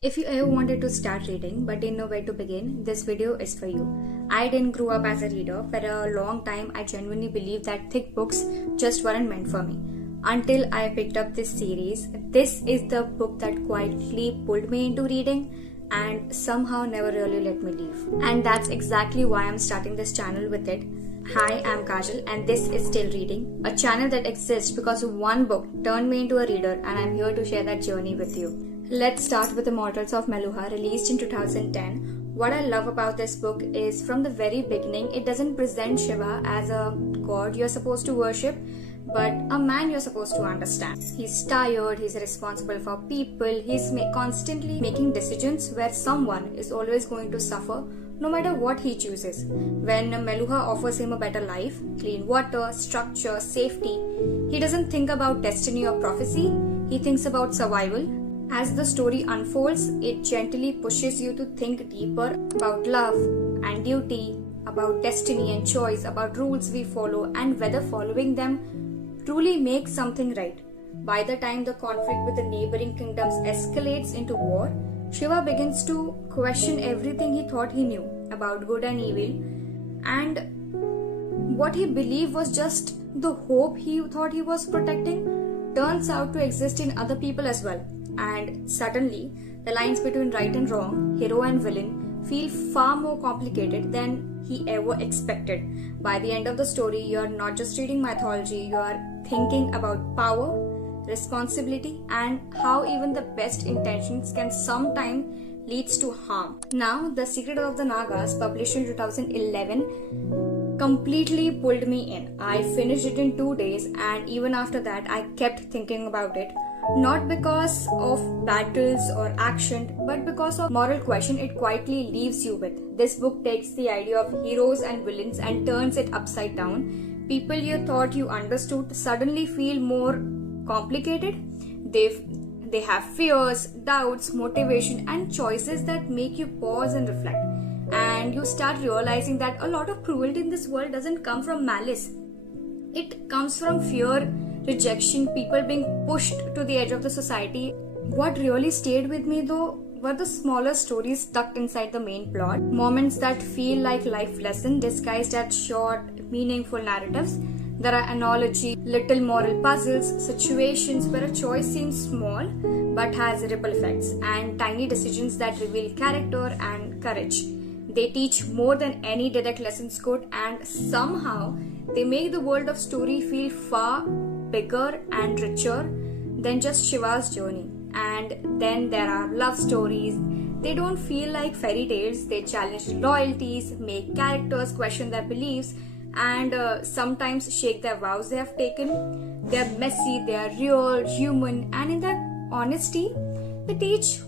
If you ever wanted to start reading but didn't know where to begin, this video is for you. I didn't grow up as a reader. For a long time, I genuinely believed that thick books just weren't meant for me. Until I picked up this series, this is the book that quietly pulled me into reading and somehow never really let me leave. And that's exactly why I'm starting this channel with it. Hi, I'm Kajal and this is Still Reading, a channel that exists because one book turned me into a reader and I'm here to share that journey with you. Let's start with Immortals of Meluha, released in 2010. What I love about this book is from the very beginning, it doesn't present Shiva as a god you're supposed to worship, but a man you're supposed to understand. He's tired, he's responsible for people, he's constantly making decisions where someone is always going to suffer no matter what he chooses. When Meluha offers him a better life, clean water, structure, safety, he doesn't think about destiny or prophecy, he thinks about survival. As the story unfolds, it gently pushes you to think deeper about love and duty, about destiny and choice, about rules we follow and whether following them truly makes something right. By the time the conflict with the neighboring kingdoms escalates into war, Shiva begins to question everything he thought he knew about good and evil, and what he believed was just the hope he thought he was protecting turns out to exist in other people as well. And suddenly, the lines between right and wrong, hero and villain, feel far more complicated than he ever expected. By the end of the story, you're not just reading mythology, you're thinking about power, responsibility, and how even the best intentions can sometimes leads to harm. Now, The Secret of the Nagas, published in 2011, completely pulled me in. I finished it in 2 days, and even after that, I kept thinking about it. Not because of battles or action, but because of moral question it quietly leaves you with. This book takes the idea of heroes and villains and turns it upside down. People you thought you understood suddenly feel more complicated. They have fears, doubts, motivation, and choices that make you pause and reflect. And you start realizing that a lot of cruelty in this world doesn't come from malice. It comes from fear, rejection, people being pushed to the edge of the society. What really stayed with me though were the smaller stories tucked inside the main plot, moments that feel like life lessons disguised as short, meaningful narratives. There are analogy, little moral puzzles, situations where a choice seems small but has ripple effects, and tiny decisions that reveal character and courage. They teach more than any direct lessons could, and somehow they make the world of story feel far bigger and richer than just Shiva's journey. And then there are love stories. They don't feel like fairy tales. They challenge loyalties, make characters question their beliefs, and sometimes shake their vows they have taken. They're messy, they are real, human, and in that honesty, they teach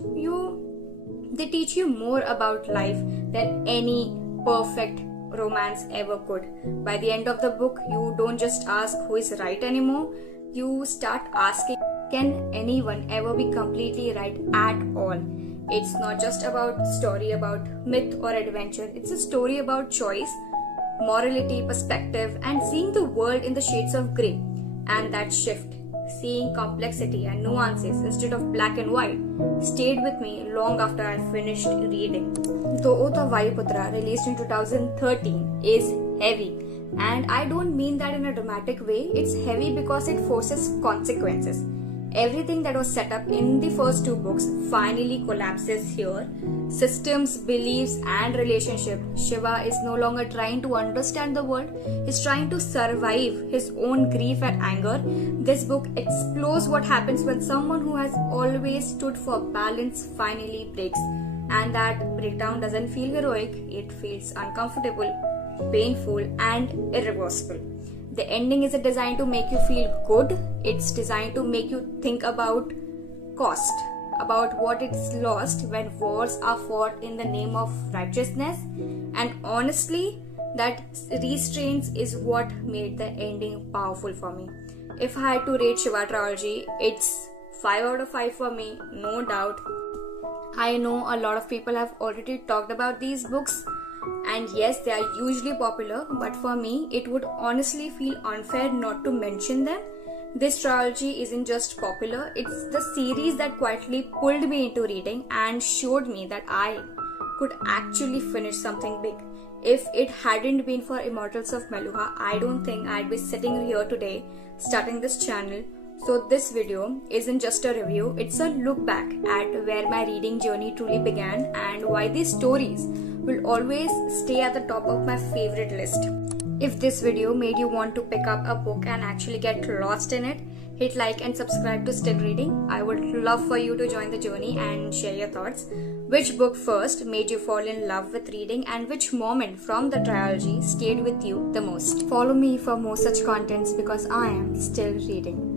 you more about life than any perfect romance ever could. By the end of the book, you don't just ask who is right anymore, you start asking, can anyone ever be completely right at all? It's not just about story about myth or adventure, it's a story about choice, morality, perspective, and seeing the world in the shades of grey. And that shift, seeing complexity and nuances instead of black and white, stayed with me long after I finished reading. The Oath of Vayuputras, released in 2013, is heavy. And I don't mean that in a dramatic way, it's heavy because it forces consequences. Everything that was set up in the first two books finally collapses here. Systems, beliefs, and relationship. Shiva is no longer trying to understand the world, he's trying to survive his own grief and anger. This book explores what happens when someone who has always stood for balance finally breaks. And that breakdown doesn't feel heroic, it feels uncomfortable, painful, and irreversible. The ending isn't designed to make you feel good, it's designed to make you think about cost, about what it's lost when wars are fought in the name of righteousness. And honestly, that restraint is what made the ending powerful for me. If I had to rate Shiva Trilogy, it's 5 out of 5 for me, no doubt. I know a lot of people have already talked about these books, and yes, they are hugely popular, but for me, it would honestly feel unfair not to mention them This trilogy isn't just popular, it's the series that quietly pulled me into reading and showed me that I could actually finish something big. If it hadn't been for Immortals of Meluha, I don't think I'd be sitting here today starting this channel. So this video isn't just a review, it's a look back at where my reading journey truly began and why these stories will always stay at the top of my favorite list. If this video made you want to pick up a book and actually get lost in it, hit like and subscribe to Still Reading. I would love for you to join the journey and share your thoughts. Which book first made you fall in love with reading and which moment from the trilogy stayed with you the most? Follow me for more such contents because I am still reading.